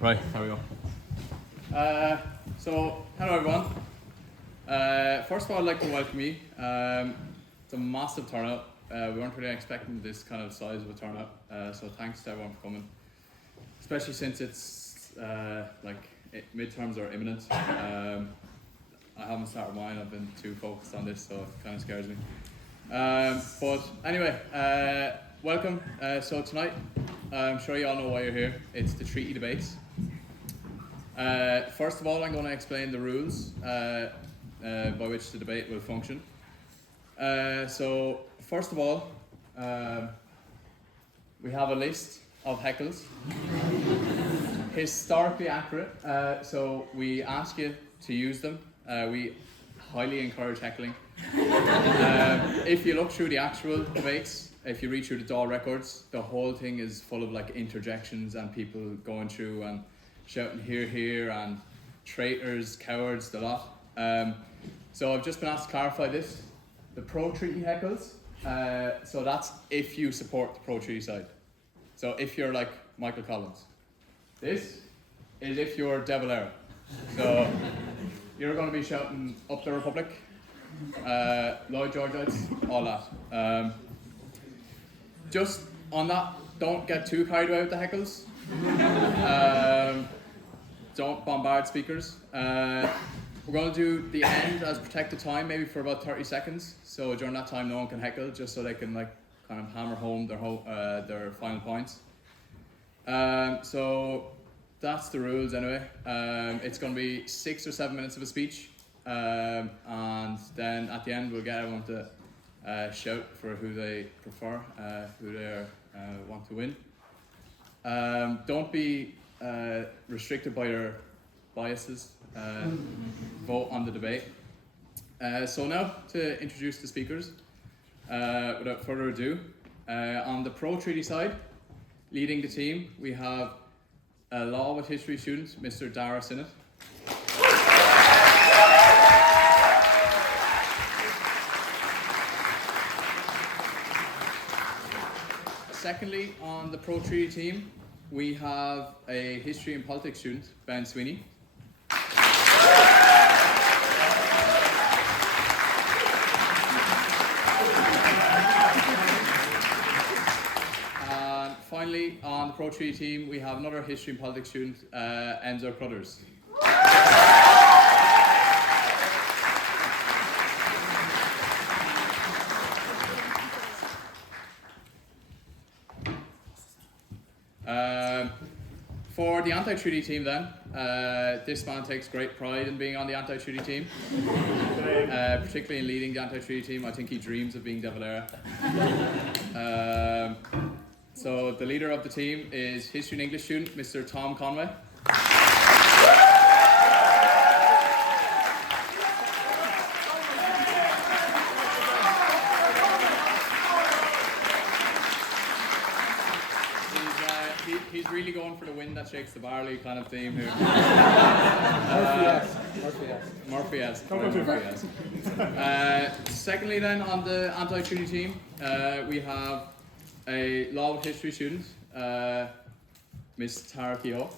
Right, there we go. So, hello everyone. First of all, I'd like to welcome you. It's a massive turnout. We weren't really expecting this kind of size of a turnout, so thanks to everyone for coming. Especially since it's midterms are imminent. I haven't started mine, I've been too focused on this, so it kind of scares me. But anyway, welcome. So tonight, I'm sure you all know why you're here. It's the treaty debates. First of all, I'm going to explain the rules by which the debate will function. So, first of all, we have a list of heckles. Historically accurate, so we ask you to use them. We highly encourage heckling. If you look through the actual debates, if you read through the Dáil records, the whole thing is full of like interjections and people going through and shouting here and traitors, cowards, the lot. So I've just been asked to clarify this. The pro-treaty heckles, so that's if you support the pro-treaty side. So if you're like Michael Collins. This is if you're De Valera. So you're going to be shouting up the Republic, Lloyd Georgites, all that. Just on that, don't get too carried away with the heckles. Don't bombard speakers. We're going to do the end as protected time, maybe for about 30 seconds. So during that time, no one can heckle, just so they can like kind of hammer home their final points. So that's the rules anyway. It's going to be 6 or 7 minutes of a speech, and then at the end we'll get everyone to shout for who they prefer, who they want to win. Don't be restricted by your biases. Vote on the debate. So now to introduce the speakers. Without further ado, on the pro-treaty side, leading the team, we have a law with history student, Mr. Dara Sinnott. Secondly, on the pro-treaty team, we have a history and politics student, Ben Sweeney. And finally, on the pro-treaty team, we have another history and politics student, Enzo Cruthers. For the anti-treaty team then, this man takes great pride in being on the anti-treaty team, particularly in leading the anti-treaty team. I think he dreams of being De Valera. So the leader of the team is history and English student, Mr. Tom Conway. He's really going for the wind that shakes the barley kind of theme here. Murphy-esque. Secondly then, on the anti-treaty team, we have a law of history student, Miss Tara Kehoe.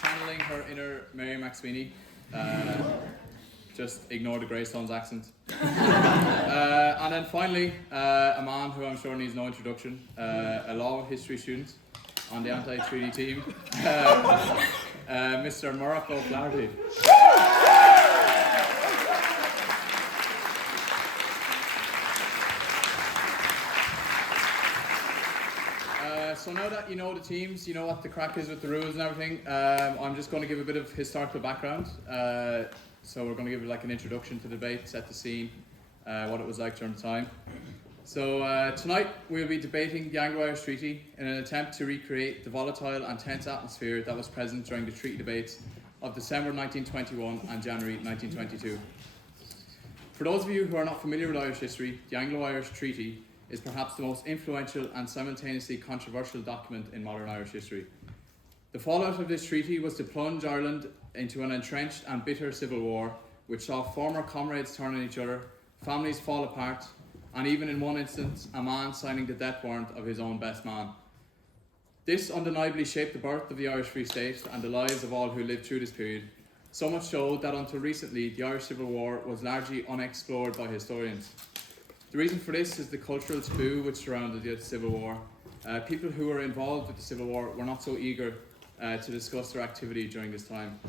Channeling her inner Mary McSweeney. Just ignore the Greystones accent. And then finally, a man who I'm sure needs no introduction, a law history student on the anti-treaty team, Mr. Murroch O'Flaherty. So now that you know the teams, you know what the crack is with the rules and everything, I'm just going to give a bit of historical background. So we're going to give like an introduction to the debate, set the scene, what it was like during the time. So tonight we'll be debating the Anglo-Irish Treaty in an attempt to recreate the volatile and tense atmosphere that was present during the treaty debates of December 1921 and January 1922. For those of you who are not familiar with Irish history, the Anglo-Irish Treaty is perhaps the most influential and simultaneously controversial document in modern Irish history. The fallout of this treaty was to plunge Ireland into an entrenched and bitter civil war, which saw former comrades turn on each other, families fall apart, and even in one instance, a man signing the death warrant of his own best man. This undeniably shaped the birth of the Irish Free State and the lives of all who lived through this period, so much so that until recently the Irish Civil War was largely unexplored by historians. The reason for this is the cultural taboo which surrounded the Civil War. People who were involved with the Civil War were not so eager to discuss their activity during this time.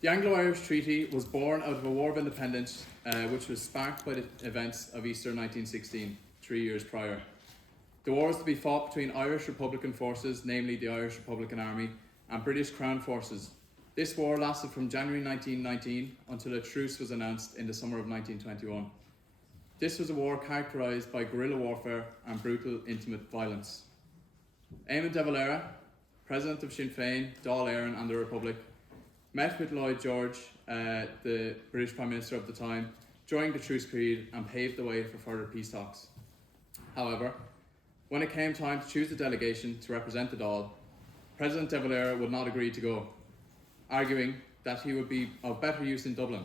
The Anglo-Irish Treaty was born out of a war of independence which was sparked by the events of Easter 1916, 3 years prior. The war was to be fought between Irish Republican forces, namely the Irish Republican Army, and British Crown forces. This war lasted from January 1919 until a truce was announced in the summer of 1921. This was a war characterised by guerrilla warfare and brutal, intimate violence. Eamon de Valera, President of Sinn Féin, Dáil Éireann and the Republic, met with Lloyd George, the British Prime Minister of the time, during the truce period and paved the way for further peace talks. However, when it came time to choose the delegation to represent the Dáil, President de Valera would not agree to go, arguing that he would be of better use in Dublin,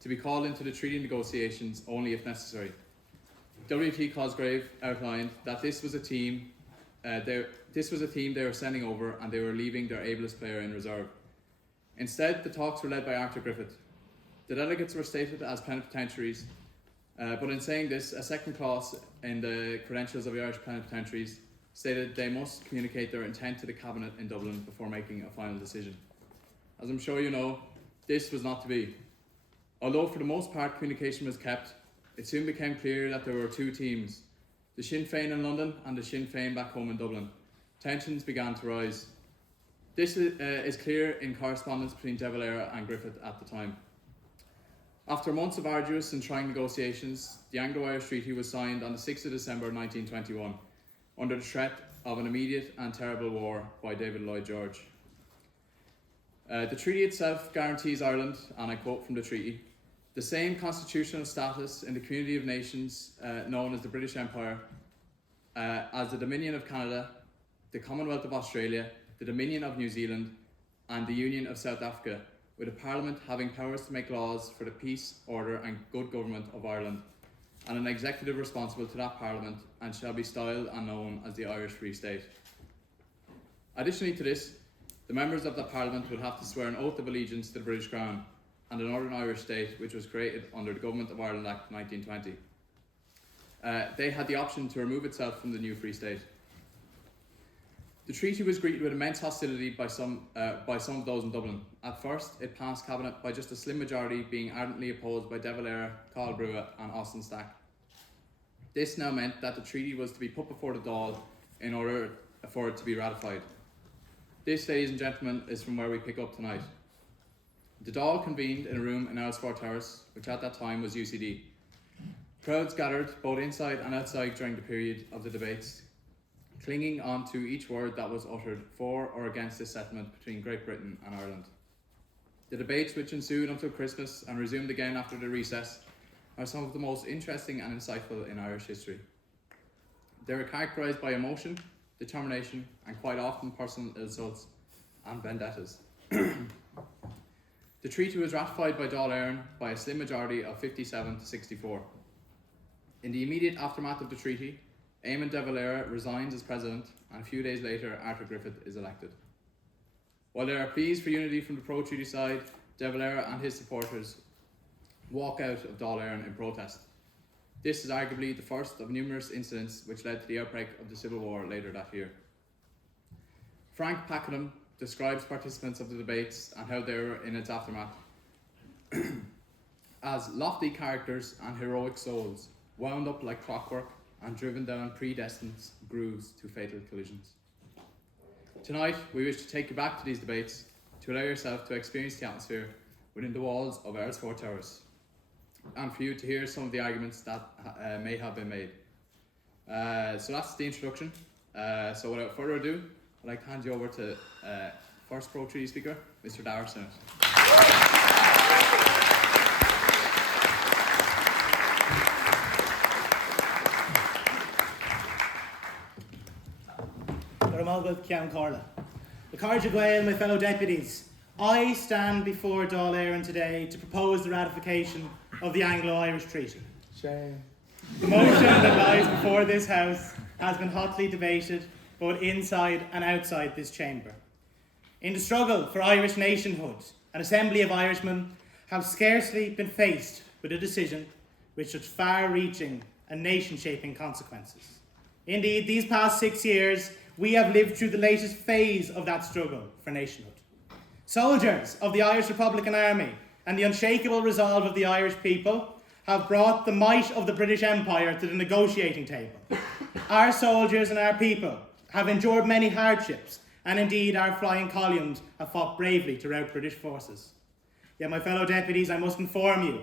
to be called into the treaty negotiations only if necessary. W.T. Cosgrave outlined that this was a team they were sending over and they were leaving their ablest player in reserve. Instead, the talks were led by Arthur Griffith. The delegates were stated as plenipotentiaries, but in saying this, a second clause in the credentials of the Irish plenipotentiaries stated they must communicate their intent to the Cabinet in Dublin before making a final decision. As I'm sure you know, this was not to be. Although for the most part communication was kept, it soon became clear that there were two teams, the Sinn Féin in London and the Sinn Féin back home in Dublin. Tensions began to rise. This is clear in correspondence between de Valera and Griffith at the time. After months of arduous and trying negotiations, the Anglo-Irish Treaty was signed on the 6th of December 1921, under the threat of an immediate and terrible war by David Lloyd George. The treaty itself guarantees Ireland, and I quote from the treaty, the same constitutional status in the community of nations known as the British Empire as the Dominion of Canada, the Commonwealth of Australia, the Dominion of New Zealand, and the Union of South Africa, with a Parliament having powers to make laws for the peace, order and good government of Ireland, and an executive responsible to that Parliament, and shall be styled and known as the Irish Free State. Additionally to this, the members of the Parliament will have to swear an oath of allegiance to the British Crown and the Northern Irish State, which was created under the Government of Ireland Act 1920. They had the option to remove itself from the new Free State. The treaty was greeted with immense hostility by some of those in Dublin. At first, it passed Cabinet by just a slim majority, being ardently opposed by de Valera, Cathal Brugha and Austin Stack. This now meant that the treaty was to be put before the Dáil in order for it to be ratified. This, ladies and gentlemen, is from where we pick up tonight. The Dáil convened in a room in Earlsfort Terrace, which at that time was UCD. Crowds gathered both inside and outside during the period of the debates, clinging on to each word that was uttered for or against this settlement between Great Britain and Ireland. The debates which ensued until Christmas and resumed again after the recess are some of the most interesting and insightful in Irish history. They were characterised by emotion, determination and quite often personal insults and vendettas. The treaty was ratified by Dáil Éireann by a slim majority of 57 to 64. In the immediate aftermath of the treaty, Eamon de Valera resigns as president, and a few days later Arthur Griffith is elected. While there are pleas for unity from the pro-treaty side, de Valera and his supporters walk out of Dáil Éireann in protest. This is arguably the first of numerous incidents which led to the outbreak of the Civil War later that year. Frank Pakenham describes participants of the debates and how they were in its aftermath as lofty characters and heroic souls, wound up like clockwork and driven down predestined grooves to fatal collisions. Tonight, we wish to take you back to these debates to allow yourself to experience the atmosphere within the walls of Earlsfort Terrace, and for you to hear some of the arguments that may have been made. So that's the introduction. So without further ado, I'd like to hand you over to first pro-treaty speaker, Mr. Darragh Sinnott. The Carja Gael, my fellow deputies, I stand before Dáil Éireann today to propose the ratification of the Anglo-Irish Treaty. Shame. The motion that lies before this House has been hotly debated both inside and outside this chamber. In the struggle for Irish nationhood, an assembly of Irishmen have scarcely been faced with a decision with such far-reaching and nation-shaping consequences. Indeed, these past 6 years, we have lived through the latest phase of that struggle for nationhood. Soldiers of the Irish Republican Army and the unshakable resolve of the Irish people have brought the might of the British Empire to the negotiating table. Our soldiers and our people have endured many hardships, and indeed our flying columns have fought bravely to rout British forces. Yet, my fellow deputies, I must inform you,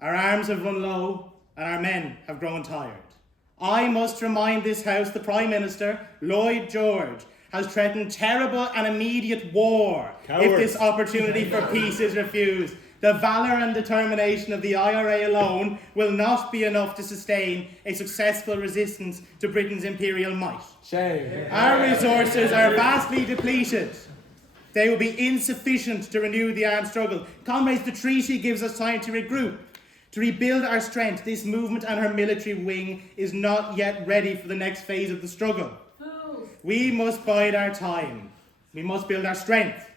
our arms have run low and our men have grown tired. I must remind this House the Prime Minister, Lloyd George, has threatened terrible and immediate war if this opportunity for peace is refused. The valour and determination of the IRA alone will not be enough to sustain a successful resistance to Britain's imperial might. Shame. Our resources are vastly depleted. They will be insufficient to renew the armed struggle. Comrades, the treaty gives us time to regroup, to rebuild our strength. This movement and her military wing is not yet ready for the next phase of the struggle. We must bide our time. We must build our strength.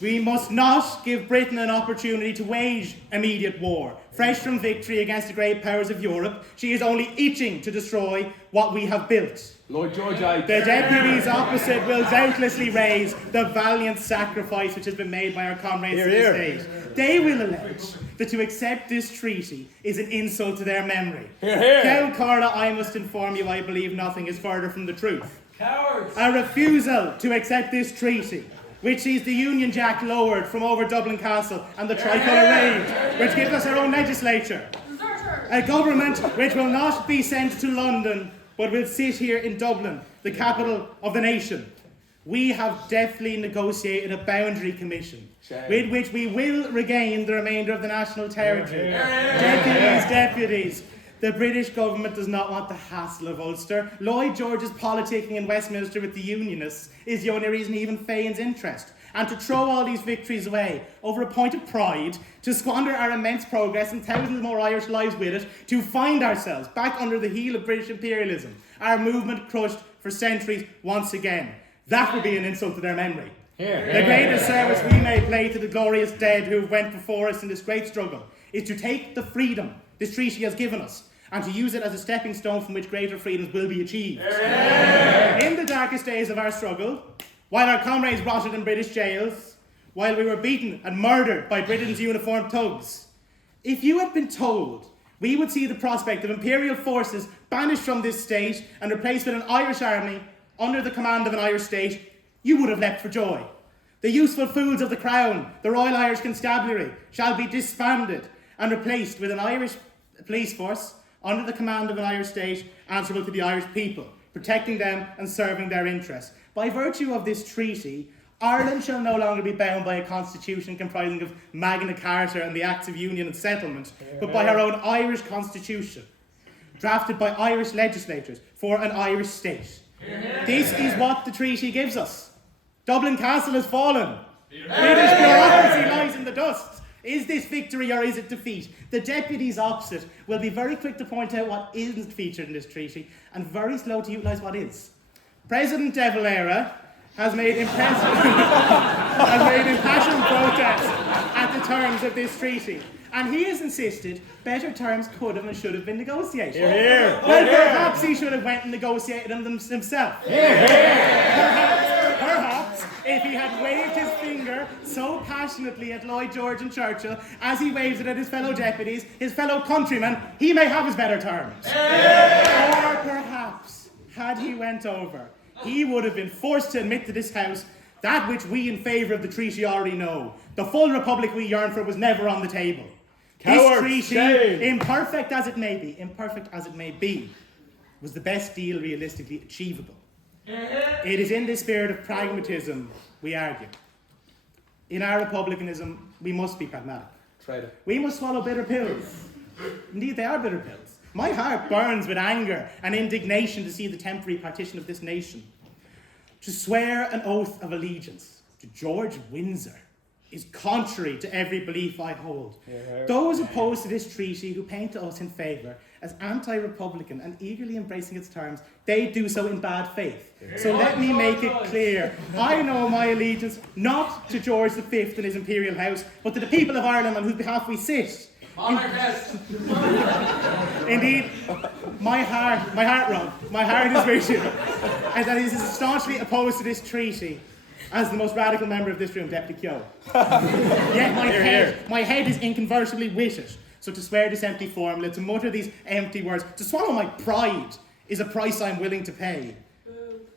We must not give Britain an opportunity to wage immediate war. Fresh from victory against the great powers of Europe, she is only itching to destroy what we have built. Lord George, I... The deputies opposite will doubtlessly raise the valiant sacrifice which has been made by our comrades in the state. They will allege that to accept this treaty is an insult to their memory. Count Corla, I must inform you, I believe nothing is further from the truth. Cowards! A refusal to accept this treaty, which sees the Union Jack lowered from over Dublin Castle and the tricolour raised, which gives us our own legislature. A government which will not be sent to London, but will sit here in Dublin, the capital of the nation. We have deftly negotiated a boundary commission, with which we will regain the remainder of the national territory. Deputies, the British government does not want the hassle of Ulster. Lloyd George's politicking in Westminster with the Unionists is the only reason he even feigns interest. And to throw all these victories away over a point of pride, to squander our immense progress and thousands more Irish lives with it, to find ourselves back under the heel of British imperialism, our movement crushed for centuries once again. That would be an insult to their memory. The greatest service we may play to the glorious dead who went before us in this great struggle is to take the freedom this treaty has given us and to use it as a stepping stone from which greater freedoms will be achieved. In the darkest days of our struggle, while our comrades rotted in British jails, while we were beaten and murdered by Britain's uniformed thugs, if you had been told we would see the prospect of imperial forces banished from this state and replaced with an Irish army under the command of an Irish state, you would have leapt for joy. The useful fools of the Crown, the Royal Irish Constabulary, shall be disbanded and replaced with an Irish police force under the command of an Irish state answerable to the Irish people, protecting them and serving their interests. By virtue of this treaty, Ireland shall no longer be bound by a constitution comprising of Magna Carta and the Acts of Union and Settlement, but by her own Irish constitution, drafted by Irish legislators for an Irish state. This is what the treaty gives us. Dublin Castle has fallen. British bureaucracy lies in the dust. Is this victory or is it defeat? The deputies opposite will be very quick to point out what isn't featured in this treaty and very slow to utilise what is. President De Valera has made impassioned protest at the terms of this treaty, and he has insisted better terms could have and should have been negotiated. Well, perhaps he should have went and negotiated them himself. Perhaps if he had waved his finger so passionately at Lloyd George and Churchill as he waves it at his fellow deputies, his fellow countrymen, he may have his better terms. Or perhaps, had he went over, he would have been forced to admit to this House that which we in favour of the treaty already know. The full republic we yearn for was never on the table. This treaty, imperfect as it may be, was the best deal realistically achievable. It is in this spirit of pragmatism we argue. In our republicanism, we must be pragmatic. We must swallow bitter pills. Indeed, they are bitter pills. My heart burns with anger and indignation to see the temporary partition of this nation. To swear an oath of allegiance to George Windsor, is contrary to every belief I hold. Those opposed to this treaty who paint us in favour as anti-republican and eagerly embracing its terms, they do so in bad faith. So let me make it clear. I know my allegiance not to George V and his imperial house, but to the people of Ireland on whose behalf we sit. Indeed, my heart is with you, and that is staunchly opposed to this treaty as the most radical member of this room, Deputy Keogh. Yet my head is inconversably with it. So to swear this empty formula, to mutter these empty words, to swallow my pride is a price I'm willing to pay.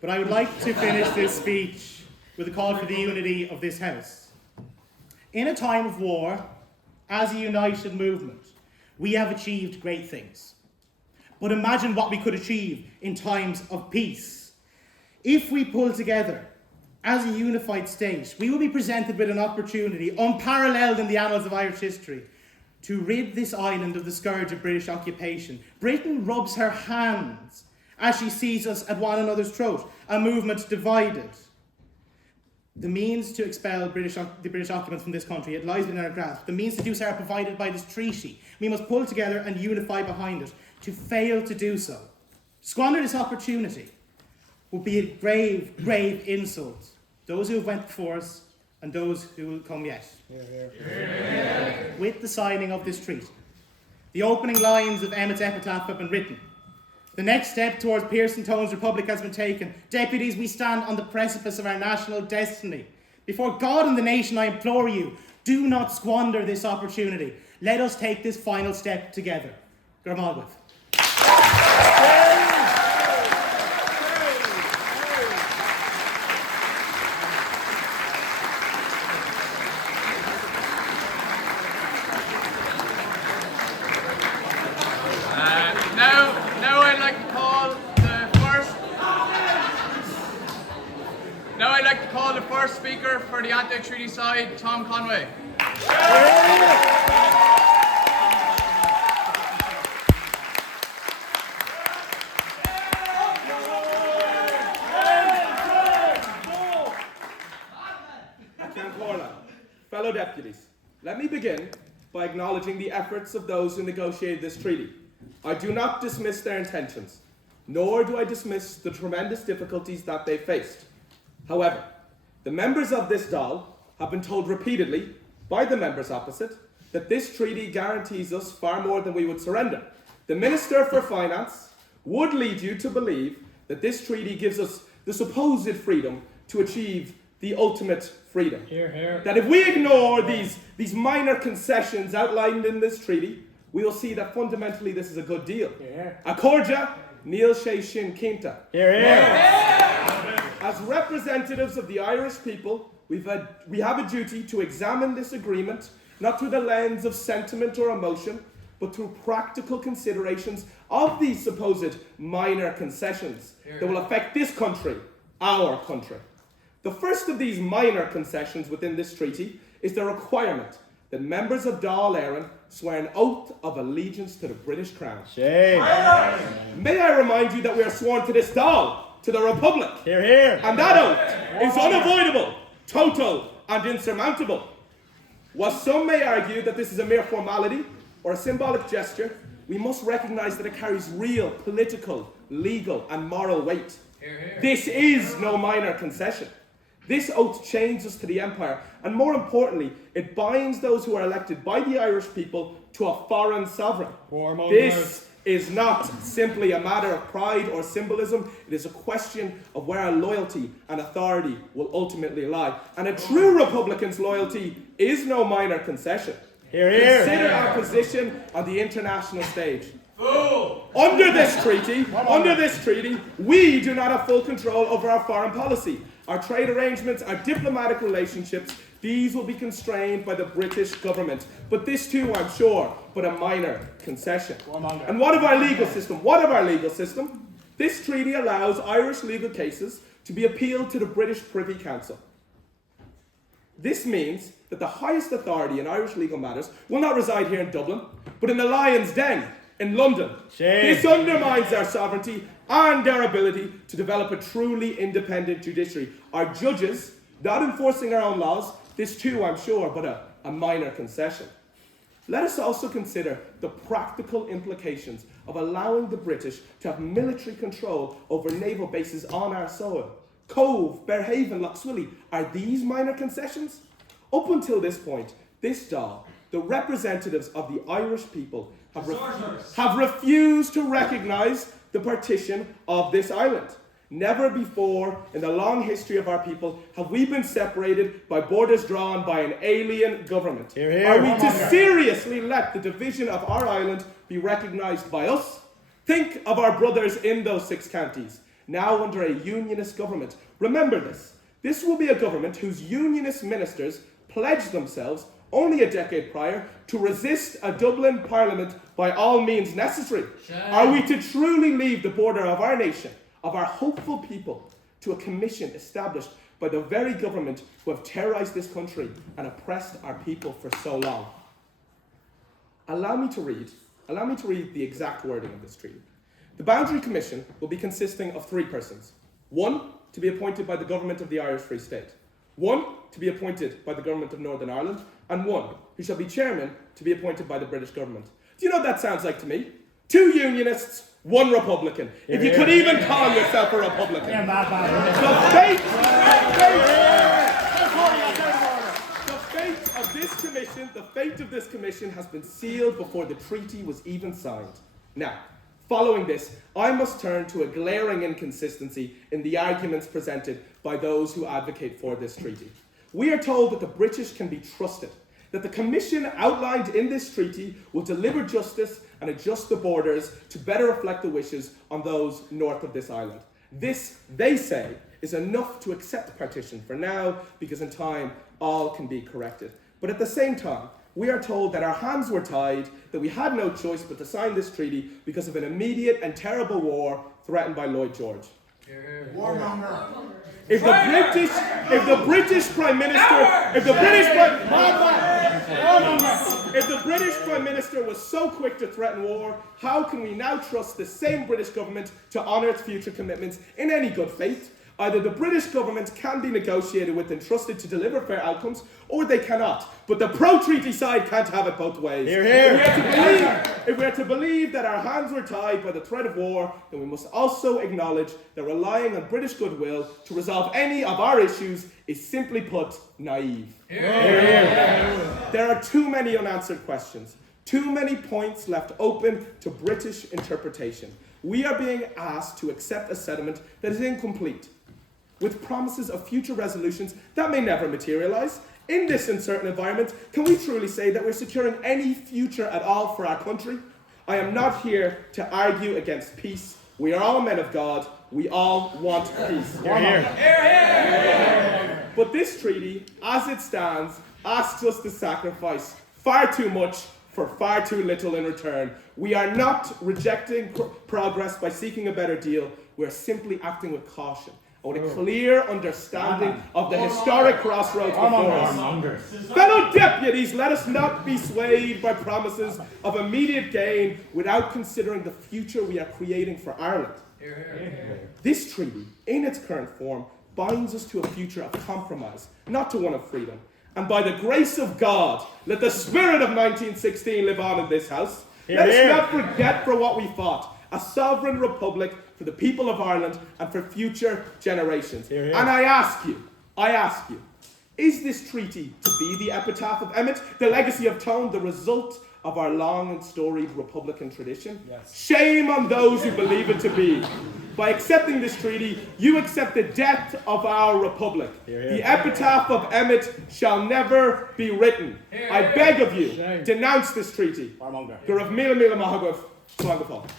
But I would like to finish this speech with a call for the unity of this House. In a time of war, as a united movement, we have achieved great things. But imagine what we could achieve in times of peace. If we pull together as a unified state, we will be presented with an opportunity unparalleled in the annals of Irish history to rid this island of the scourge of British occupation. Britain rubs her hands as she sees us at one another's throat, a movement divided. The means to expel the British occupants from this country, it lies within our grasp. The means to do so are provided by this treaty. We must pull together and unify behind it. To fail to do so, to squander this opportunity, would be a grave, grave insult. Those who have went before us and those who will come yet. With the signing of this treaty, the opening lines of Emmett's epitaph have been written. The next step towards Pearson Tone's republic has been taken. Deputies, we stand on the precipice of our national destiny. Before God and the nation, I implore you, do not squander this opportunity. Let us take this final step together. Gurmagwith. Now I'd like to call the first speaker for the anti-treaty side, Tom Conway. Fellow deputies, let me begin by acknowledging the efforts of those who negotiated this treaty. I do not dismiss their intentions, nor do I dismiss the tremendous difficulties that they faced. However, the members of this Dáil have been told repeatedly by the members opposite that this treaty guarantees us far more than we would surrender. The Minister for Finance would lead you to believe that this treaty gives us the supposed freedom to achieve the ultimate freedom. Hear, hear. That if we ignore these minor concessions outlined in this treaty, we will see that fundamentally this is a good deal. Accordia, Neil Shea Shin Quinta. Hear, hear. As representatives of the Irish people, we have a duty to examine this agreement not through the lens of sentiment or emotion, but through practical considerations of these supposed minor concessions that will affect this country, our country. The first of these minor concessions within this treaty is the requirement that members of Dáil Éireann swear an oath of allegiance to the British Crown. Shame. May I remind you that we are sworn to this Dáil, to the Republic. Hear, hear. And that oath is unavoidable, total, and insurmountable. While some may argue that this is a mere formality or a symbolic gesture, we must recognise that it carries real political, legal, and moral weight. This is no minor concession. This oath chains us to the empire, and more importantly, it binds those who are elected by the Irish people to a foreign sovereign. This is not simply a matter of pride or symbolism. It is a question of where our loyalty and authority will ultimately lie. And a true Republican's loyalty is no minor concession. Hear, hear. Consider our position on the international stage. Under this treaty, we do not have full control over our foreign policy. Our trade arrangements, our diplomatic relationships, these will be constrained by the British government. But this too, I'm sure, but a minor concession. And what of our legal system? This treaty allows Irish legal cases to be appealed to the British Privy Council. This means that the highest authority in Irish legal matters will not reside here in Dublin, but in the Lion's Den in London. Shame. This undermines our sovereignty and our ability to develop a truly independent judiciary. Our judges, not enforcing our own laws, This too, I'm sure, but a minor concession. Let us also consider the practical implications of allowing the British to have military control over naval bases on our soil. Cove, Bearhaven, Lough Swilly, are these minor concessions? Up until this point, this Dáil, the representatives of the Irish people, have refused to recognise the partition of this island. Never before in the long history of our people have we been separated by borders drawn by an alien government. Hear, hear. Are we to seriously let the division of our island be recognised by us? Think of our brothers in those 6 counties, now under a unionist government. Remember this. This will be a government whose unionist ministers pledged themselves only a decade prior to resist a Dublin Parliament by all means necessary. Are we to truly leave the border of our nation, of our hopeful people, to a commission established by the very government who have terrorised this country and oppressed our people for so long? Allow me to read the exact wording of this treaty. The Boundary Commission will be consisting of 3 persons. 1 to be appointed by the government of the Irish Free State. 1 to be appointed by the government of Northern Ireland, and 1 who shall be chairman to be appointed by the British government. Do you know what that sounds like to me? 2 unionists, 1 Republican. If you could even call yourself a Republican. The fate of this commission has been sealed before the treaty was even signed. Now, following this, I must turn to a glaring inconsistency in the arguments presented by those who advocate for this treaty. We are told that the British can be trusted, that the commission outlined in this treaty will deliver justice and adjust the borders to better reflect the wishes on those north of this island. This, they say, is enough to accept partition for now, because in time all can be corrected. But at the same time, we are told that our hands were tied, that we had no choice but to sign this treaty because of an immediate and terrible war threatened by Lloyd George. Warmonger. If the British Prime Minister was so quick to threaten war, how can we now trust the same British government to honour its future commitments in any good faith? Either the British government can be negotiated with and trusted to deliver fair outcomes, or they cannot. But the pro-treaty side can't have it both ways. Hear, hear. If we are to believe that our hands were tied by the threat of war, then we must also acknowledge that relying on British goodwill to resolve any of our issues is, simply put, naive. Hear, hear. There are too many unanswered questions, too many points left open to British interpretation. We are being asked to accept a settlement that is incomplete, with promises of future resolutions that may never materialise. In this uncertain environment, can we truly say that we're securing any future at all for our country? I am not here to argue against peace. We are all men of God. We all want peace. Hear, hear. But this treaty, as it stands, asks us to sacrifice far too much for far too little in return. We are not rejecting progress by seeking a better deal. We are simply acting with caution, with a clear understanding of the historic crossroads before us. Fellow deputies, let us not be swayed by promises of immediate gain without considering the future we are creating for Ireland. This treaty, in its current form, binds us to a future of compromise, not to one of freedom. And by the grace of God, let the spirit of 1916 live on in this house. Let us not forget for what we fought, a sovereign republic for the people of Ireland and for future generations. Hear, hear. And I ask you, is this treaty to be the epitaph of Emmet, the legacy of Tone, the result of our long and storied Republican tradition? Yes. Shame on those who believe it to be. By accepting this treaty, you accept the death of our republic. Hear, hear. The epitaph of Emmet shall never be written. I beg of you, denounce this treaty. Warmonger. Gurav Mila Mila Mahagwaf, Slangafal.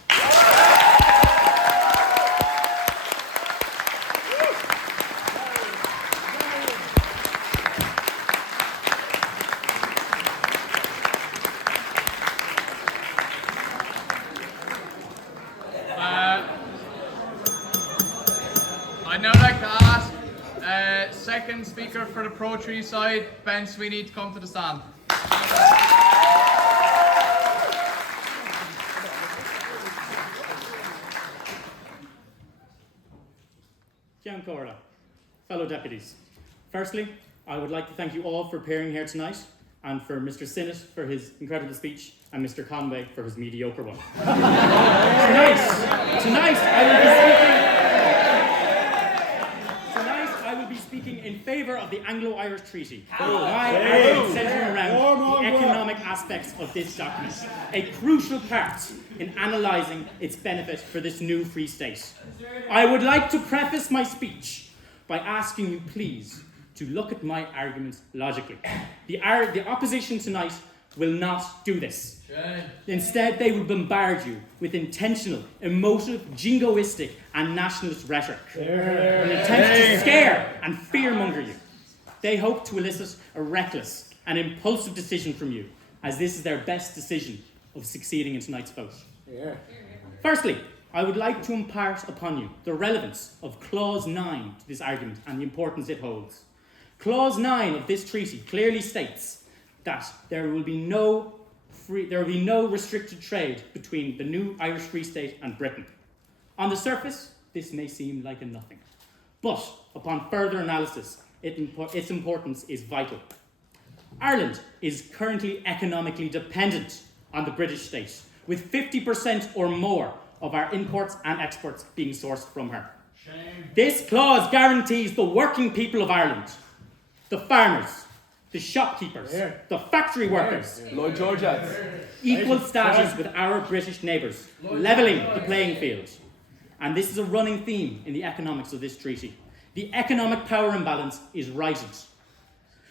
I'd now like to ask second speaker for the pro-treaty side, Ben Sweeney, to come to the stand. Gian Corla, fellow deputies. Firstly, I would like to thank you all for appearing here tonight, and for Mr. Sinnott for his incredible speech, and Mr. Conway for his mediocre one. Tonight I will be speaking in favour of the Anglo-Irish Treaty. My argument centering around the economic aspects of this document, a crucial part in analysing its benefit for this new free state. I would like to preface my speech by asking you please to look at my arguments logically. The opposition tonight will not do this. Instead, they will bombard you with intentional, emotive, jingoistic and nationalist rhetoric in an attempt to scare and fearmonger you. They hope to elicit a reckless and impulsive decision from you, as this is their best decision of succeeding in tonight's vote. Firstly, I would like to impart upon you the relevance of Clause 9 to this argument and the importance it holds. Clause 9 of this treaty clearly states that there will be no restricted trade between the new Irish Free State and Britain. On the surface, this may seem like a nothing, but upon further analysis, its importance is vital. Ireland is currently economically dependent on the British state, with 50% or more of our imports and exports being sourced from her. This clause guarantees the working people of Ireland, the farmers, the shopkeepers, the factory workers, Lloyd George adds. equal status with our British neighbours, levelling the playing field. And this is a running theme in the economics of this treaty. The economic power imbalance is righted.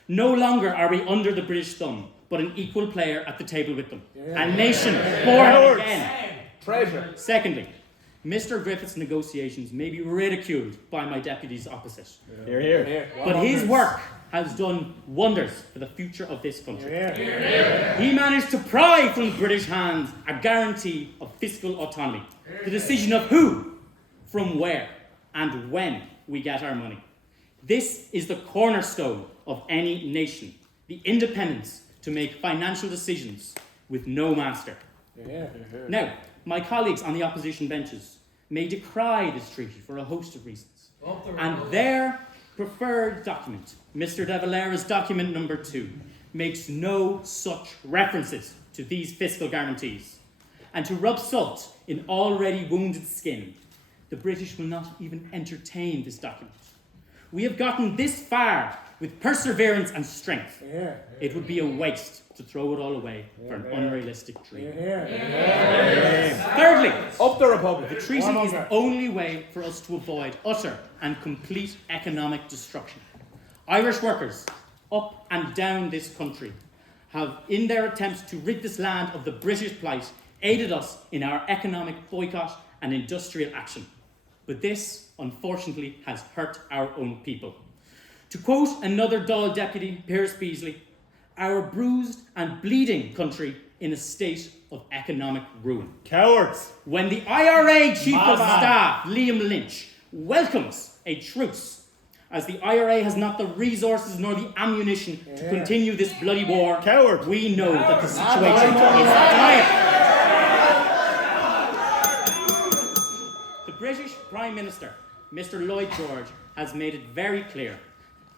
No longer are we under the British thumb, but an equal player at the table with them. A nation born again. Treasure. Secondly, Mr. Griffith's negotiations may be ridiculed by my deputies opposite. But his work has done wonders for the future of this country. He managed to pry from the British hands a guarantee of fiscal autonomy, the decision of who, from where, and when we get our money. This is the cornerstone of any nation, the independence to make financial decisions with no master. Now, my colleagues on the opposition benches may decry this treaty for a host of reasons, and their preferred document, Mr. De Valera's document number 2, makes no such references to these fiscal guarantees. And to rub salt in already wounded skin, the British will not even entertain this document. We have gotten this far with perseverance and strength. It would be a waste to throw it all away for an unrealistic dream. Thirdly, Up the Republic. the treaty is the only way for us to avoid utter and complete economic destruction. Irish workers up and down this country have, in their attempts to rid this land of the British plight, aided us in our economic boycott and industrial action. But this, unfortunately, has hurt our own people. To quote another Dáil deputy, Piers Beasley, our bruised and bleeding country in a state of economic ruin. Cowards! When the IRA Chief of Staff, Liam Lynch, welcomes a truce, as the IRA has not the resources nor the ammunition to continue this bloody war, we know that the situation is dire. The British Prime Minister, Mr. Lloyd George, has made it very clear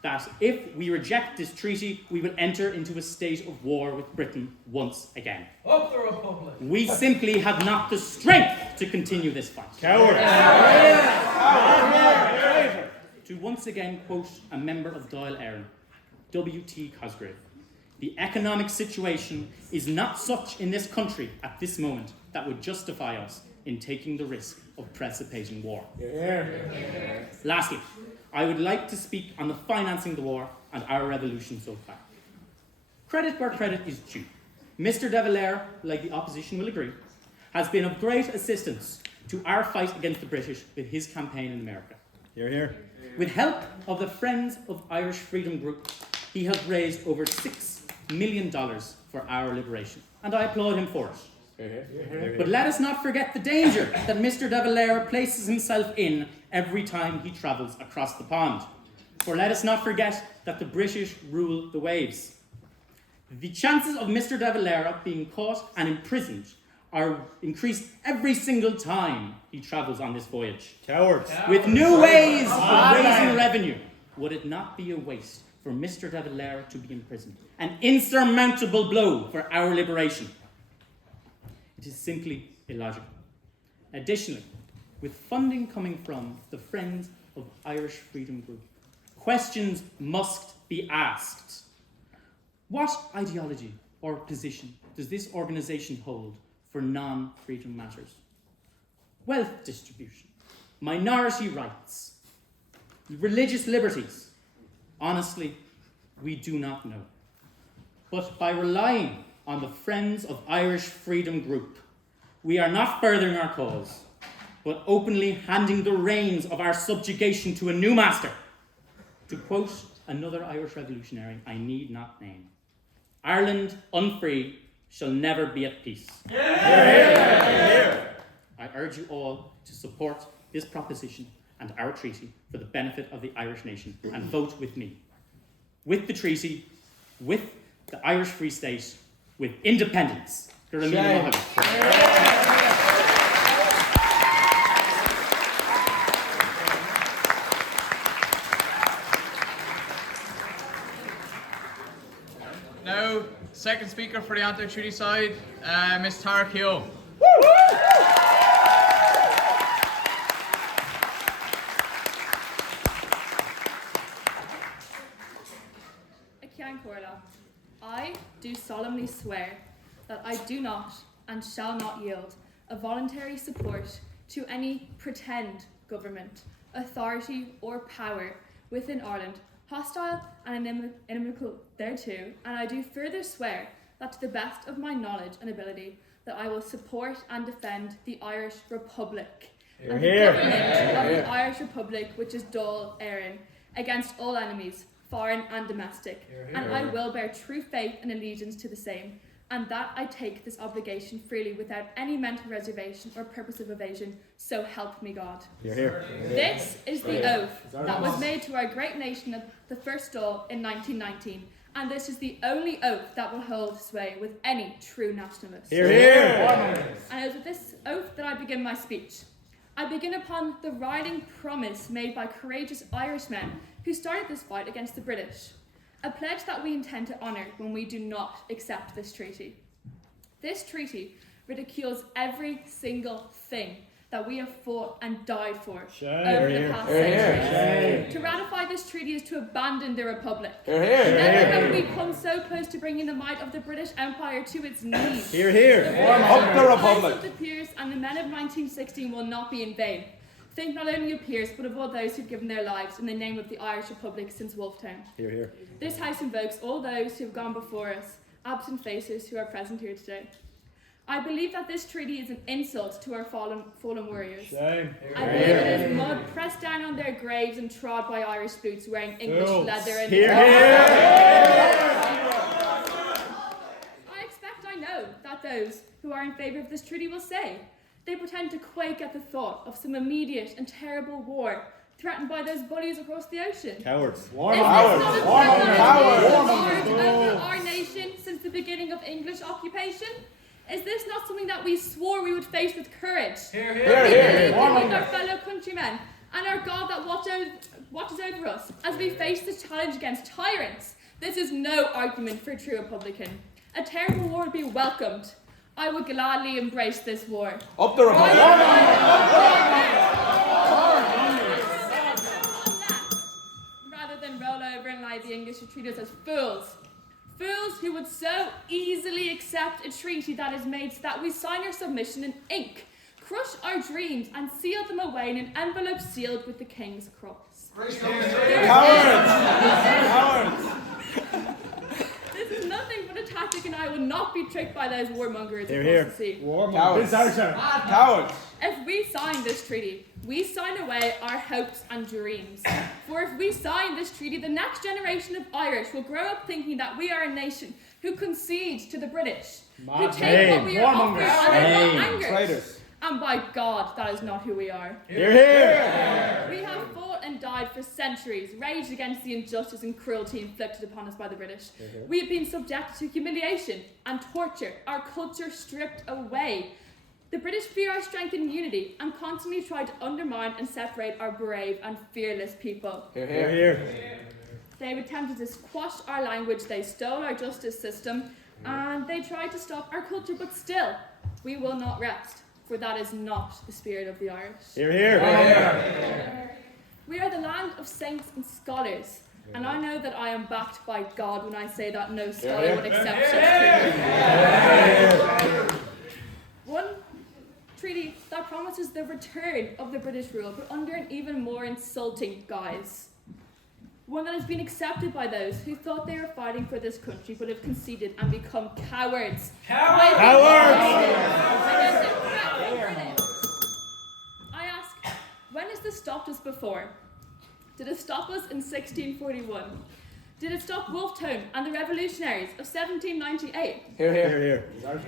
that if we reject this treaty, we will enter into a state of war with Britain once again. Up the Republic! We simply have not the strength to continue this fight. To once again quote a member of Dáil Éireann, W.T. Cosgrave, the economic situation is not such in this country at this moment that would justify us in taking the risk of precipitating war. Lastly, I would like to speak on the financing of the war and our revolution so far. Credit where credit is due. Mr. De Valera, like the opposition will agree, has been of great assistance to our fight against the British with his campaign in America. With help of the Friends of Irish Freedom Group, he has raised over $6 million for our liberation, and I applaud him for it. But let us not forget the danger that Mr. De Valera places himself in every time he travels across the pond. For let us not forget that the British rule the waves. The chances of Mr. De Valera being caught and imprisoned are increased every single time he travels on this voyage. Cowards! With new ways of raising revenue, would it not be a waste for Mr. de Valera to be imprisoned. An insurmountable blow for our liberation. It is simply illogical. Additionally, with funding coming from the Friends of Irish Freedom Group, questions must be asked. What ideology or position does this organisation hold for non-freedom matters? Wealth distribution, minority rights, religious liberties? Honestly, we do not know. But by relying on the Friends of Irish Freedom Group, we are not furthering our cause, but openly handing the reins of our subjugation to a new master. To quote another Irish revolutionary I need not name, Ireland unfree shall never be at peace. I urge you all to support this proposition and our treaty for the benefit of the Irish nation, and vote with me. With the treaty, with the Irish Free State, with independence. Now, second speaker for the anti-treaty side, Ms. Tara Keogh. I do solemnly swear that I do not and shall not yield a voluntary support to any pretend government, authority or power within Ireland, hostile and inimical thereto, and I do further swear that to the best of my knowledge and ability that I will support and defend the Irish Republic and the government of the Irish Republic, which is Dáil Éireann, against all enemies, foreign and domestic, and I will bear true faith and allegiance to the same, and that I take this obligation freely without any mental reservation or purpose of evasion, so help me God. This is the oath that was made to our great nation of the First Dáil in 1919, and this is the only oath that will hold sway with any true nationalist. And it is with this oath that I begin my speech. I begin upon the riding promise made by courageous Irishmen who started this fight against the British, a pledge that we intend to honour when we do not accept this treaty. This treaty ridicules every single thing that we have fought and died for over the past centuries. To ratify this treaty is to abandon the Republic. Never have we come so close to bringing the might of the British Empire to its knees. Up the Republic. Of the peers and the men of 1916 will not be in vain. Think not only of peers, but of all those who've given their lives in the name of the Irish Republic since Wolftown. This House invokes all those who have gone before us, absent faces who are present here today. I believe that this treaty is an insult to our fallen warriors. I believe it is mud pressed down on their graves and trod by Irish boots wearing English leather and I know that those who are in favour of this treaty will say they pretend to quake at the thought of some immediate and terrible war threatened by those bullies across the ocean. Cowards. Over our nation since the beginning of English occupation? Is this not something that we swore we would face with courage? We believe in our fellow countrymen and our God that watches over us as we face this challenge against tyrants. This is no argument for a true Republican. A terrible war would be welcomed. I would gladly embrace this war. Up the Republic. Rather than roll over and lie the English who treat us as fools. Fools who would so easily accept a treaty that is made so that we sign our submission in ink, crush our dreams, and seal them away in an envelope sealed with the King's cross. Cowards! This is nothing but a tactic, and I will not be tricked by those warmongers across the sea. Cowards! If we sign this treaty, we sign away our hopes and dreams. For if we sign this treaty, the next generation of Irish will grow up thinking that we are a nation who concedes to the British, who take what we are offered and are not angered. And by God, that is not who we are. We have fought and died for centuries, raged against the injustice and cruelty inflicted upon us by the British. We have been subjected to humiliation and torture, our culture stripped away. The British fear our strength and unity and constantly try to undermine and separate our brave and fearless people. They attempted to squash our language, they stole our justice system, and they tried to stop our culture, but still, we will not rest, for that is not the spirit of the Irish. Hear, hear. Hear. We are the land of saints and scholars, and I know that I am backed by God when I say that no scholar would accept such treatment. One treaty that promises the return of the British rule, but under an even more insulting guise. One that has been accepted by those who thought they were fighting for this country, but have conceded and become cowards. Cowards! I ask, when has this stopped us before? Did it stop us in 1641? Did it stop Wolfe Tone and the revolutionaries of 1798? Hear, hear. Hear.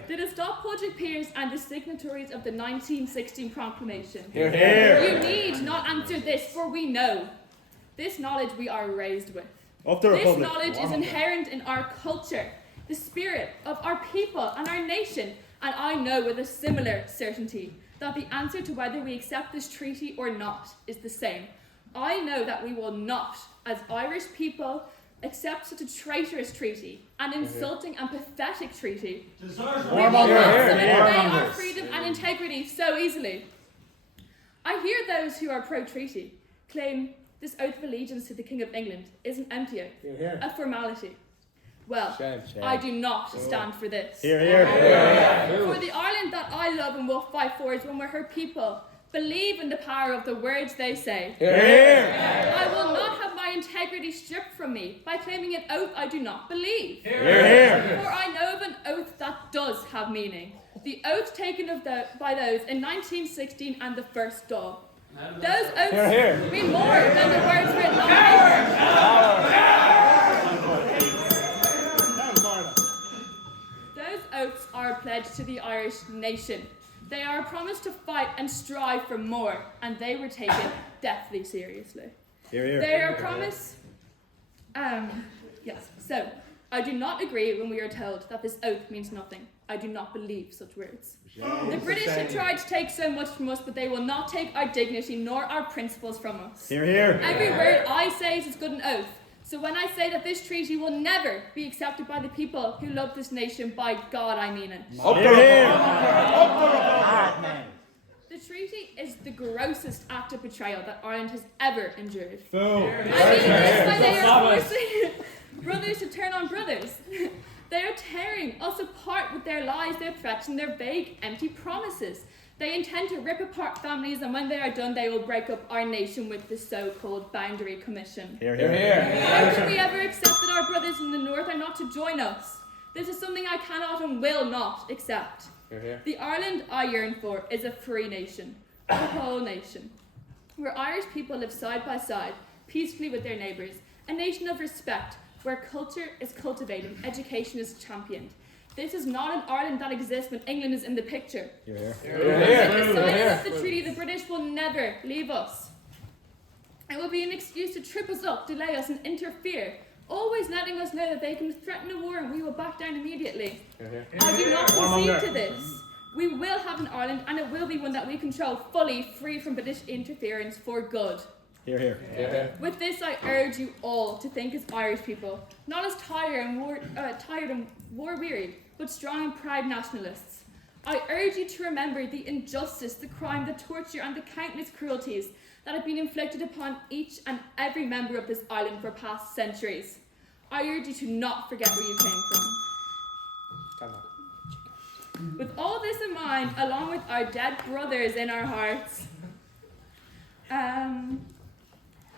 Did it stop Padraig Pearse and the signatories of the 1916 proclamation? Hear, hear. You need not answer this, for we know. This knowledge we are raised with. Of the This Republic. knowledge is inherent in our culture, the spirit of our people and our nation, and I know with a similar certainty that the answer to whether we accept this treaty or not is the same. I know that we will not, as Irish people, accept such a traitorous treaty, an insulting and pathetic treaty. We will not submit our freedom and integrity so easily. I hear those who are pro-treaty claim this oath of allegiance to the King of England is an empty oath, a formality. Well, Shame. I do not stand for this. Hear, hear. For the Ireland that I love and will fight for is one where her people believe in the power of the words they say. Hear, hear. I will not have my integrity stripped from me by claiming an oath I do not believe. Hear, hear. For I know of an oath that does have meaning. The oath taken by those in 1916 and the First Dáil. Those oaths mean more than the words written on paper. Those oaths are a pledge to the Irish nation. They are a promise to fight and strive for more, and they were taken deathly seriously. Hear, hear. They are a promise. Yes. So, I do not agree when we are told that this oath means nothing. I do not believe such words. The British have tried to take so much from us, but they will not take our dignity nor our principles from us. Hear, hear. Every word I say is as good an oath. So when I say that this treaty will never be accepted by the people who love this nation, by God I mean it. Up the Republic. The treaty is the grossest act of betrayal that Ireland has ever endured. Fool. I mean this when they are forcing brothers to turn on brothers. They are tearing us apart with their lies, their threats, and their vague, empty promises. They intend to rip apart families, and when they are done, they will break up our nation with the so-called Boundary Commission. Hear, hear. Hear. How can we ever accept that our brothers in the north are not to join us? This is something I cannot and will not accept. Hear, hear. The Ireland I yearn for is a free nation, a whole nation, where Irish people live side by side, peacefully with their neighbours, a nation of respect, where culture is cultivated, education is championed. This is not an Ireland that exists when England is in the picture. Hear, hear. With the signing of the treaty, the British will never leave us. It will be an excuse to trip us up, delay us, and interfere, always letting us know that they can threaten a war and we will back down immediately. I do not concede to this. We will have an Ireland, and it will be one that we control fully, free from British interference for good. Hear, hear. With this, I urge you all to think as Irish people, not as tired and war-weary, but strong and proud nationalists. I urge you to remember the injustice, the crime, the torture, and the countless cruelties that have been inflicted upon each and every member of this island for past centuries. I urge you to not forget where you came from. With all this in mind, along with our dead brothers in our hearts,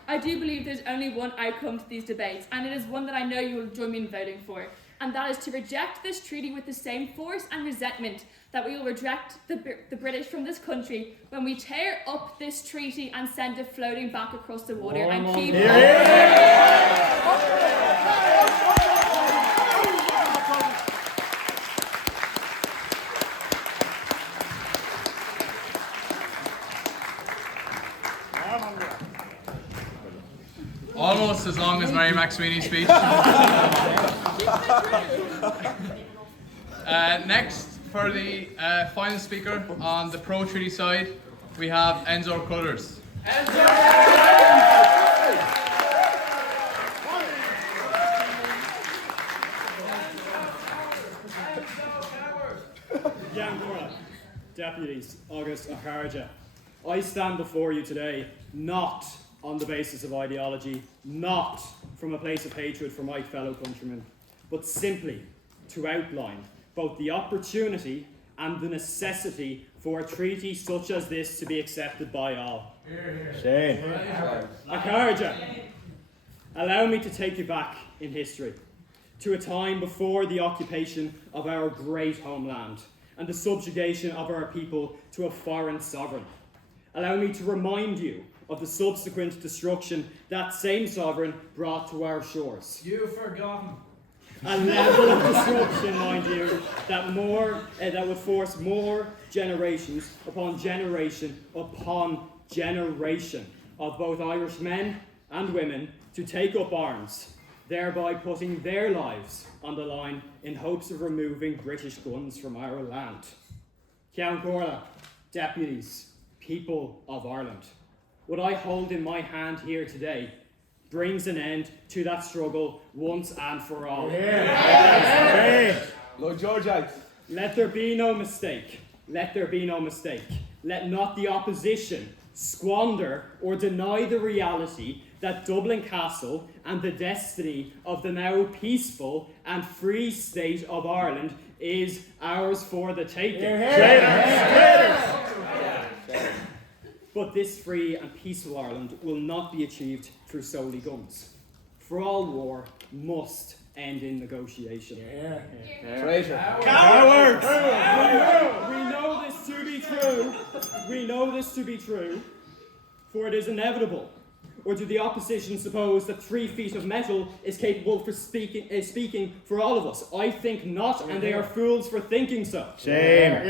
I do believe there's only one outcome to these debates, and it is one that I know you will join me in voting for, and that is to reject this treaty with the same force and resentment that we will reject the British from this country when we tear up this treaty and send it floating back across the water and keep Almost as long as Mary McSweeney's speech. Next, for the final speaker on the pro-treaty side, we have Enzo Cullers. Deputies, August Aharja, I stand before you today not on the basis of ideology, not from a place of hatred for my fellow countrymen, but simply to outline both the opportunity and the necessity for a treaty such as this to be accepted by all. Shame. Aharja, allow me to take you back in history to a time before the occupation of our great homeland and the subjugation of our people to a foreign sovereign. Allow me to remind you of the subsequent destruction that same sovereign brought to our shores. You've forgotten. A level of disruption, mind you, that would force more generations upon generation of both Irish men and women to take up arms, thereby putting their lives on the line in hopes of removing British guns from our land. Ceann Comhairle, deputies, people of Ireland, what I hold in my hand here today brings an end to that struggle once and for all. Lord Georgite. Let there be no mistake. Let there be no mistake. Let not the opposition squander or deny the reality that Dublin Castle and the destiny of the now peaceful and free state of Ireland is ours for the taking. But this free and peaceful Ireland will not be achieved through solely guns. For all war must end in negotiation. Traitor. Cowards! We know this to be true. We know this to be true, for it is inevitable. Or do the opposition suppose that 3 feet of metal is capable for speaking for all of us? I think not, and they are fools for thinking so. Shame.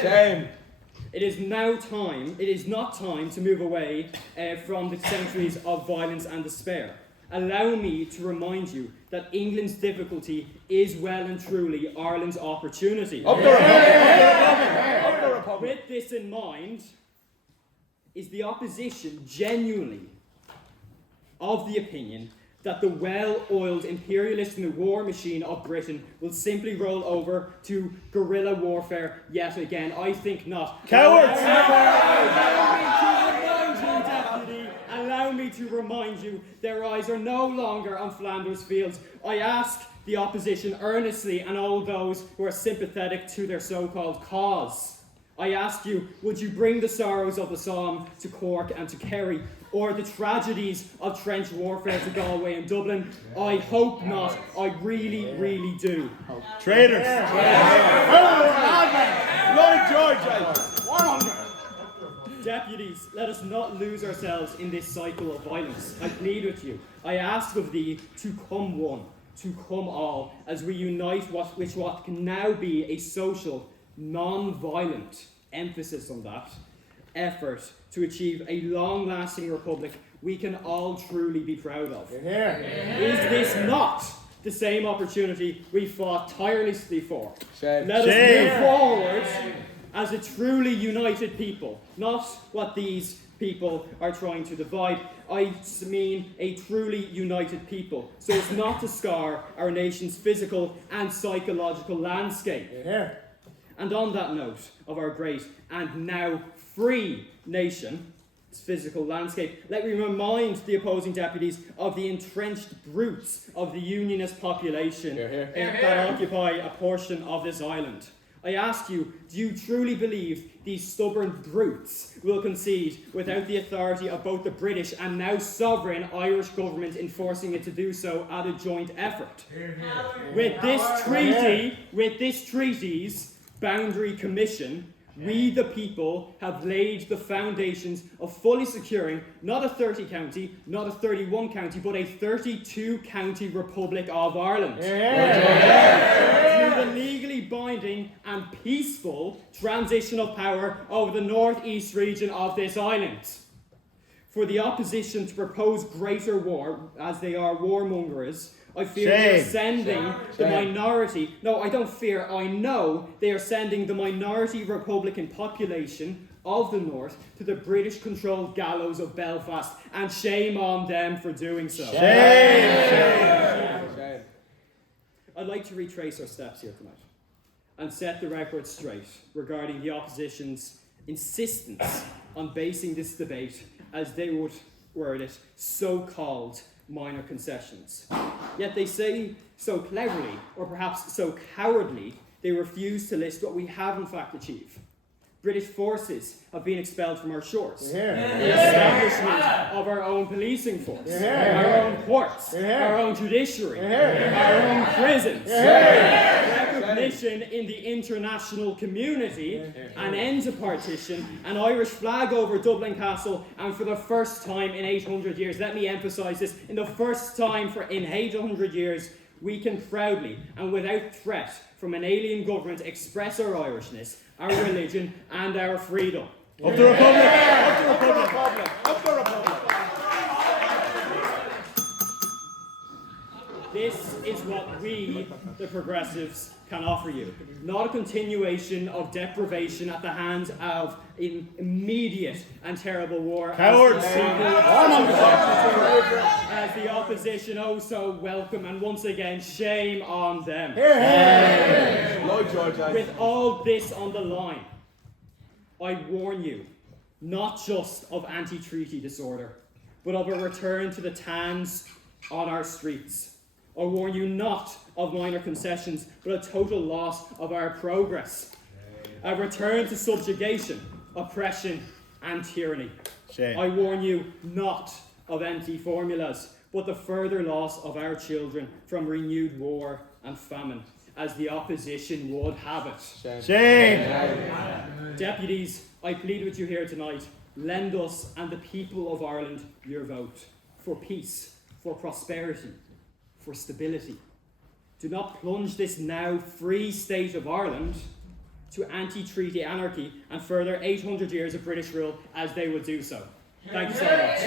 Shame. It is not time to move away from the centuries of violence and despair. Allow me to remind you that England's difficulty is well and truly Ireland's opportunity. Up the Republic. With this in mind, is the opposition genuinely of the opinion that the well-oiled imperialist and the war machine of Britain will simply roll over to guerrilla warfare yet again? I think not. Cowards! Allow me to remind you, their eyes are no longer on Flanders fields. I ask the opposition earnestly and all those who are sympathetic to their so-called cause. I ask you, would you bring the sorrows of the Somme to Cork and to Kerry, or the tragedies of trench warfare to Galway and Dublin? I hope not. I really, really do. Traitors! Lord George! Deputies, let us not lose ourselves in this cycle of violence. I plead with you. I ask of thee to come one, to come all, as we unite what can now be a social, non-violent, emphasis on that, effort to achieve a long-lasting republic we can all truly be proud of. Is this not the same opportunity we fought tirelessly for? Shame. Let us move forward as a truly united people, not what these people are trying to divide. I mean a truly united people, so as not to scar our nation's physical and psychological landscape. And on that note of our great and now free nation's physical landscape, let me remind the opposing deputies of the entrenched brutes of the unionist population that occupy a portion of this island. I ask you, do you truly believe these stubborn brutes will concede without the authority of both the British and now sovereign Irish government enforcing it to do so at a joint effort? With this treaty's Boundary Commission, we the people have laid the foundations of fully securing not a 30 county, not a 31 county, but a 32 county Republic of Ireland. Through the legally binding and peaceful transition of power over the northeast region of this island. For the opposition to propose greater war, as they are warmongers, I fear they are sending the minority. No, I don't fear. I know they are sending the minority Republican population of the North to the British-controlled gallows of Belfast, and shame on them for doing so. Shame. I'd like to retrace our steps here tonight. and set the record straight regarding the opposition's insistence on basing this debate, as they would word it, so-called minor concessions. Yet they say so cleverly, or perhaps so cowardly, they refuse to list what we have in fact achieved. British forces have been expelled from our shores. The establishment of our own policing force, our own courts, our own judiciary, our own prisons, recognition in the international community, an end to partition, an Irish flag over Dublin Castle, and for the first time in 800 years, let me emphasise this, in the first time in 800 years, we can proudly and without threat from an alien government express our Irishness, our religion, and our freedom. Up the Republic! Up the Republic! Up the Republic! This is what we, the progressives, can offer you. Not a continuation of deprivation at the hands of an immediate and terrible war. Cowards! As the opposition oh so welcome, and once again, shame on them. Lloyd George, With all this on the line, I warn you, not just of anti-treaty disorder, but of a return to the tans on our streets. I warn you not of minor concessions, but a total loss of our progress. A return to subjugation, oppression, and tyranny. Shame. I warn you not of empty formulas, but the further loss of our children from renewed war and famine, as the opposition would have it. Shame. Deputies, I plead with you here tonight, lend us and the people of Ireland your vote for peace, for prosperity, for stability. Do not plunge this now free state of Ireland to anti-treaty anarchy and further 800 years of British rule as they would do so. Thank you so much.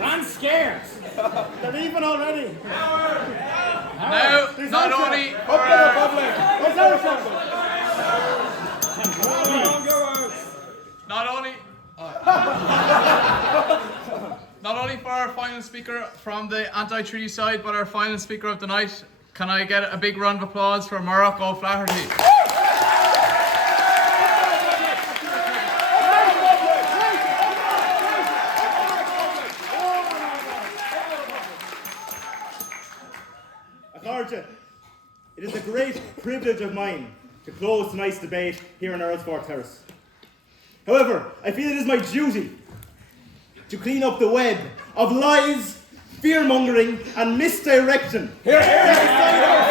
I'm scared. They're leaving already. Now, not only Up the Republic! Up the Republic! not only for our final speaker from the anti-treaty side, but our final speaker of the night, can I get a big round of applause for Morocco O'Flaherty? It is a great privilege of mine to close tonight's debate here on Earlsfort Terrace. However, I feel it is my duty to clean up the web of lies, fear-mongering, and misdirection that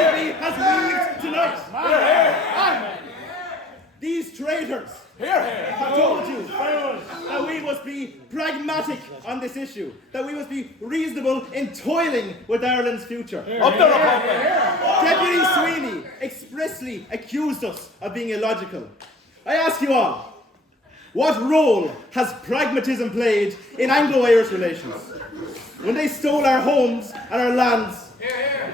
society has weaved tonight. These traitors have told you that we must be pragmatic on this issue, that we must be reasonable in toiling with Ireland's future. Up the Republic! Deputy Sweeney expressly accused us of being illogical. I ask you all, what role has pragmatism played in Anglo-Irish relations? When they stole our homes and our lands,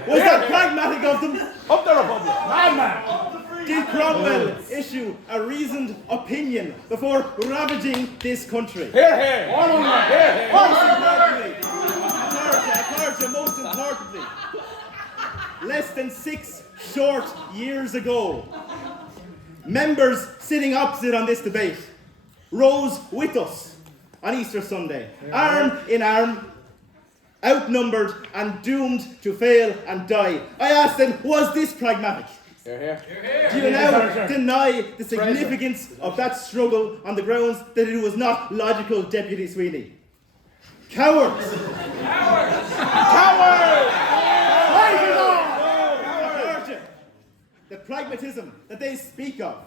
was that pragmatic of them? Up the Republic! Did Cromwell issue a reasoned opinion before ravaging this country? Most importantly, less than 6 short years ago, members sitting opposite on this debate rose with us on Easter Sunday, arm in arm, outnumbered and doomed to fail and die. I asked them, was this pragmatic? Do you now deny the significance of that struggle on the grounds that it was not logical, Deputy Sweeney? Cowards! The pragmatism that they speak of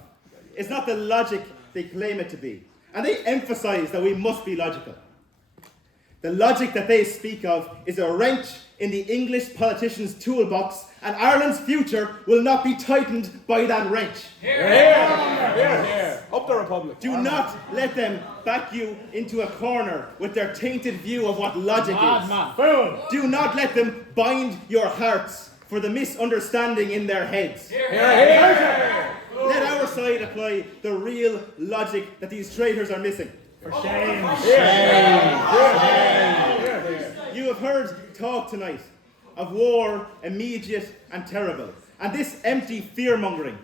is not the logic they claim it to be. And they emphasise that we must be logical. The logic that they speak of is a wrench in the English politicians' toolbox, and Ireland's future will not be tightened by that wrench. Up the Republic! Do not let them back you into a corner with their tainted view of what logic is. Do not let them bind your hearts for the misunderstanding in their heads. Let our side apply the real logic that these traitors are missing. For shame. You have heard talk tonight of war, immediate and terrible. And this empty fear-mongering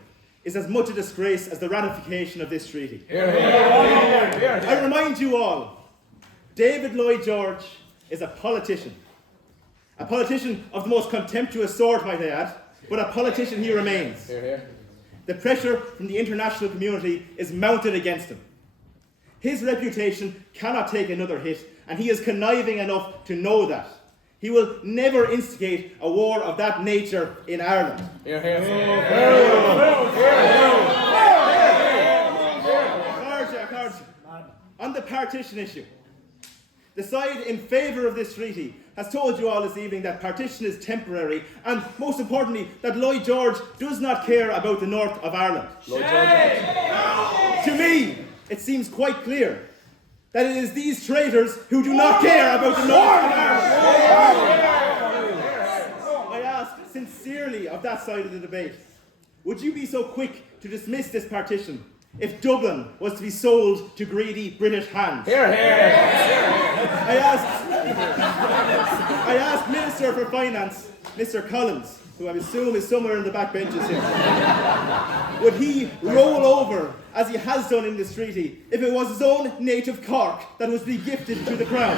is as much a disgrace as the ratification of this treaty. I remind you all, David Lloyd George is a politician. A politician of the most contemptuous sort, might I add, but a politician he remains. The pressure from the international community is mounted against him. His reputation cannot take another hit, and he is conniving enough to know that. He will never instigate a war of that nature in Ireland. On the partition issue, the side in favour of this treaty has told you all this evening that partition is temporary, and most importantly, that Lloyd George does not care about the north of Ireland. To me, it seems quite clear that it is these traitors who do not care about the north of Ireland. I ask sincerely of that side of the debate, would you be so quick to dismiss this partition if Dublin was to be sold to greedy British hands? I asked Minister for Finance, Mr. Collins, who I assume is somewhere in the back benches here, would he roll over, as he has done in this treaty, if it was his own native Cork that was to be gifted to the Crown?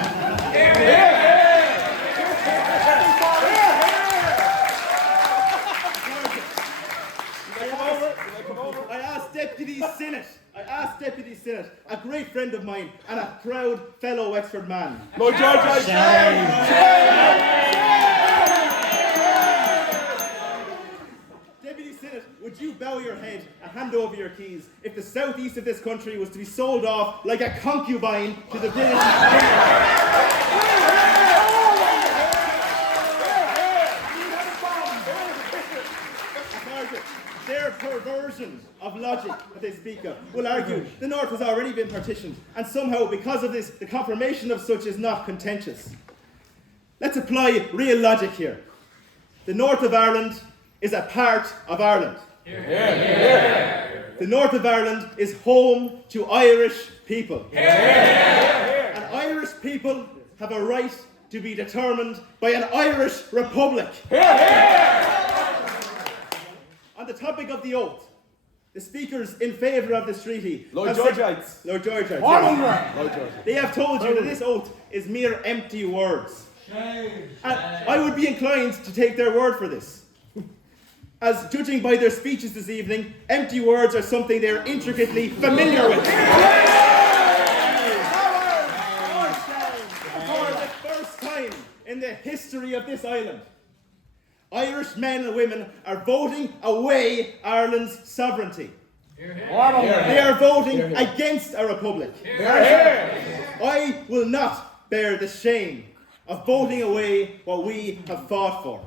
I asked Deputy Senate, a great friend of mine and a proud fellow Wexford man. Lord George, Deputy Senate, would you bow your head and hand over your keys if the southeast of this country was to be sold off like a concubine to the British? Their perversion of logic that they speak of will argue the North has already been partitioned, and somehow, because of this, the confirmation of such is not contentious. Let's apply real logic here. The North of Ireland is a part of Ireland. The North of Ireland is home to Irish people. And Irish people have a right to be determined by an Irish republic. On the topic of the oath, the speakers in favour of this treaty, Lord Georgites. They have told you that this oath is mere empty words. And I would be inclined to take their word for this. As judging by their speeches this evening, empty words are something they are intricately familiar with. For the first time in the history of this island, Irish men and women are voting away Ireland's sovereignty. They are voting against a republic. I will not bear the shame of voting away what we have fought for.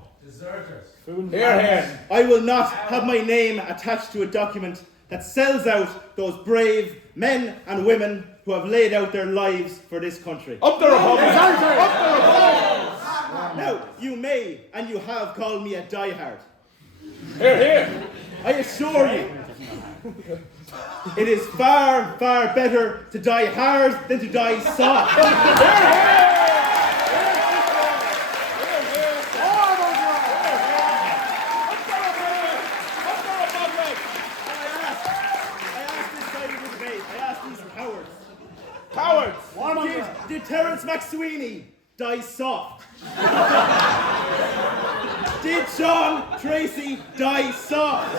I will not have my name attached to a document that sells out those brave men and women who have laid out their lives for this country. Up the Republic! Now, you may and you have called me a diehard. I assure you, it is far, far better to die hard than to die soft. Did Terence McSweeney die soft? Did Sean Tracy die soft?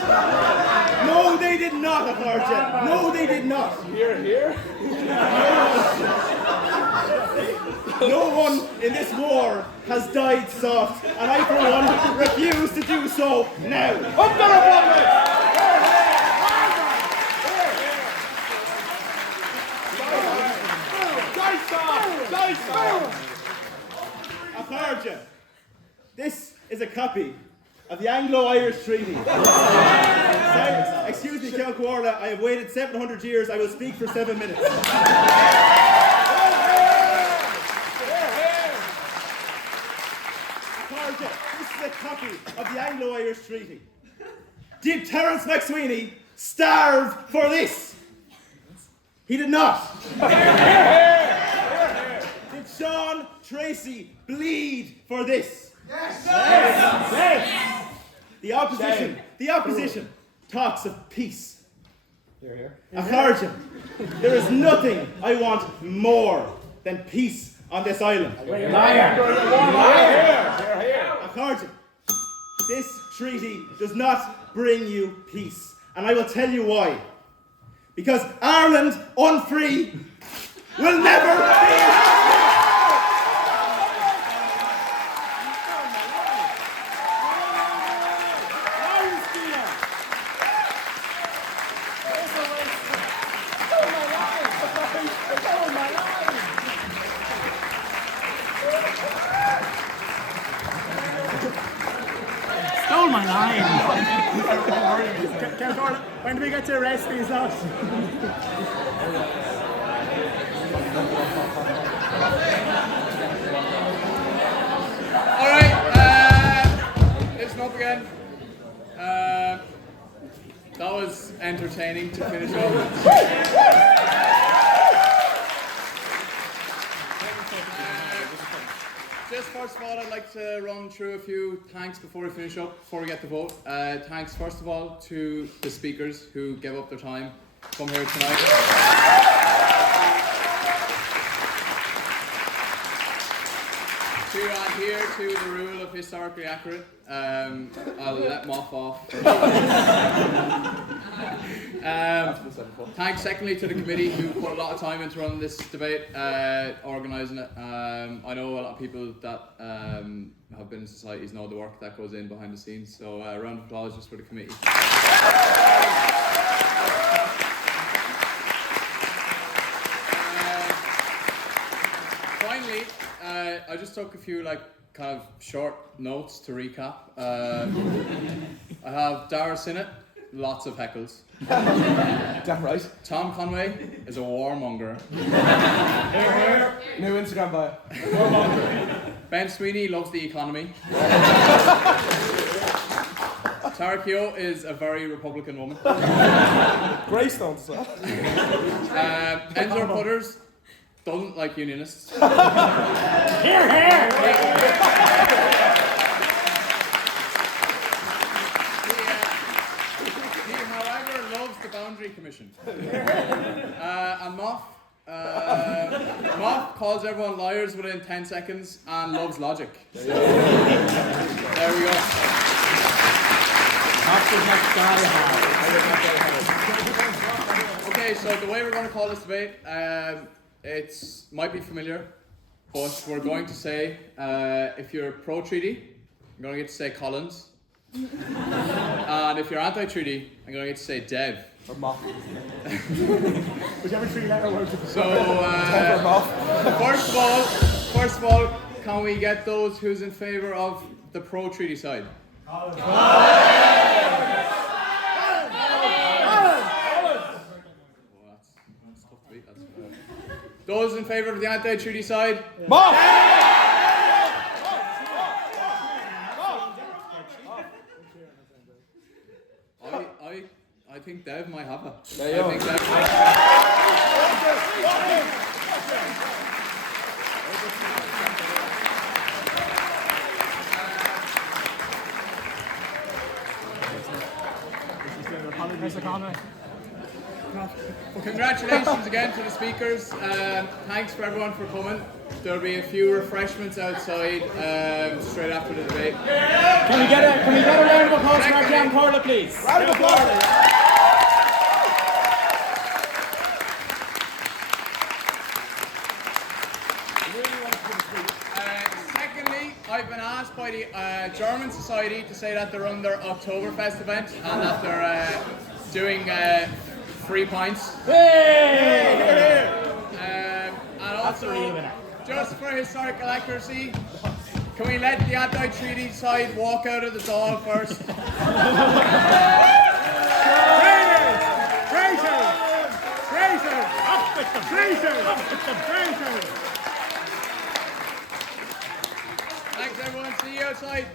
No, they did not, Authority. No, they did not. No one in this war has died soft, and I, for one, refuse to do so now. Up the Republic! Authority, this is a copy of the Anglo-Irish Treaty. Excuse me, Count Cuorla, I have waited 700 years. I will speak for 7 minutes. Authority, this is a copy of the Anglo-Irish Treaty. Did Terence McSweeney starve for this? He did not. Did Sean Tracy bleed for this? Yes. The opposition talks of peace. Acharjin, there is nothing I want more than peace on this island. Acharjin, this treaty does not bring you peace, and I will tell you why. Because Ireland unfree will never be. Stole my line. When do we get to arrest these lads? Alright, listen up again. That was entertaining to finish off. Just first of all, I'd like to run through a few thanks before we finish up, before we get the vote. Thanks first of all to the speakers who gave up their time to come here tonight. To adhere to the rule of historically accurate, I'll let them off. Thanks secondly to the committee who put a lot of time into running this debate, organising it. I know a lot of people that have been in societies know the work that goes in behind the scenes, so a round of applause just for the committee. Finally, I just took a few kind of short notes to recap. I have Dara in it, lots of heckles. Damn right. Tom Conway is a warmonger. New Instagram bio. Ben Sweeney loves the economy. Tara Keogh is a very Republican woman. Greystone as well. Enzor Putters doesn't like unionists. Here, here! He, however, loves the Boundary Commission. And Moff calls everyone liars within 10 seconds and loves logic. There we go. Okay, so the way we're going to call this debate, it might be familiar, but we're going to say, if you're pro-treaty, you're going to get to say Collins. And if you're anti-treaty, I'm going to get to say Dev. Or Moff. Whichever three-letter word. So, first of all, can we get those who's in favour of the pro-treaty side? Those in favour of the anti-treaty side? Moff! I think Dev might have it. There you go. Congratulations again to the speakers. Thanks for everyone for coming. There'll be a few refreshments outside straight after the debate. Can we get a round of applause for our Jan Corla, please? Round of applause. Secondly, I've been asked by the German Society to say that they're on their Oktoberfest event and that they're doing free pints. And also, just for historical accuracy, can we let the anti-treaty side walk out of the Dáil first? Thanks everyone, see you outside.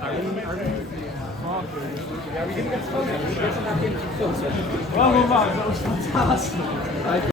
Are we Well, move on. That was fantastic.